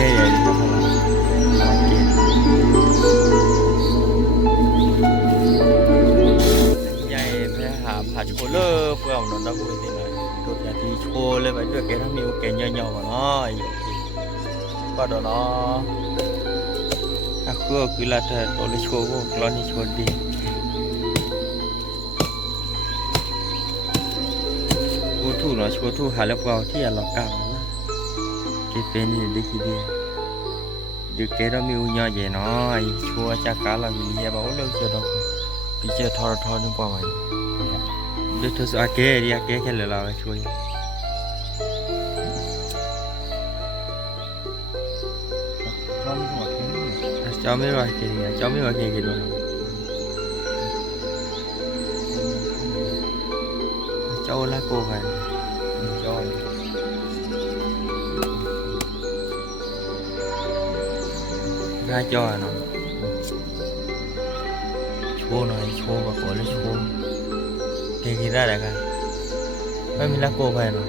ya di sana makin nhảy phải hạ chỗ lơ phơi nó đâu có gì này đột nhà thì chỗ lên phải đưa cái thằng miêu cái nhỏ nhỏ mà nó bắt đầu nó aku là thật tôi lấy chỗ của con đi chỗ điกูถูกเนาะชัวถูกหาแล้วเปล่าที่เรากล่าวว่าเก็บเป็นอยู่ดีกี่เดียดึกเกเรามีอุญญาเย่เนาะชัวจากการเรามีเฮียบอกว่าเรื่องเจอดอกพี่เจอทอนึงกว่าไหมเดี๋ยวเธอสอาเกะดิอาเกะแค่เหลือเราช่วยเจ้าไม่รอเกะเจ้าไม่รอเกะกี่ดวงเจ้าละโกกันเจ้าra cho nó chua này chua và cổ là chua cái ra đấy cả mấy mình lá cô phải nó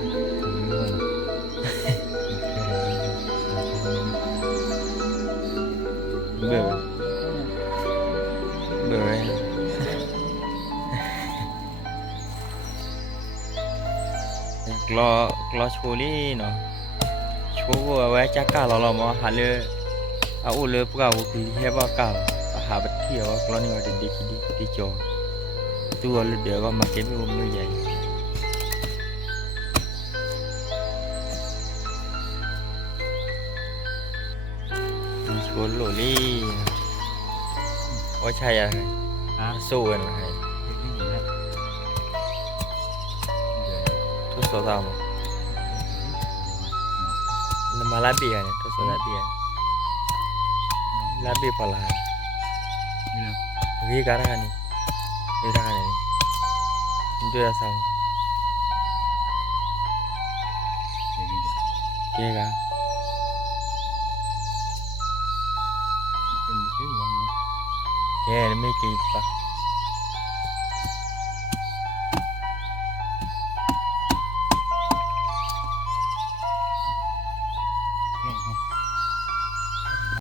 bữa bữa lo chua đi nó chua vừa với chắc cả là mà hạt lơเอาเลยพวกเราคือแค่ว่าเก่าหาบัตรเที่ยวกรณีว่าเด็กๆที่จอตัวเดี๋ยวก็มาเก็บไม่วงใหญ่มีชวนโหลลี่ว่าใช่อะไรสู้กันอะไรทุกโซดามแล้วมาลาเบียเนี่ยทุกโซดาเบียLabi pala. Ini karena kan ini. Itu ya sama. Kega. Kega ini kita.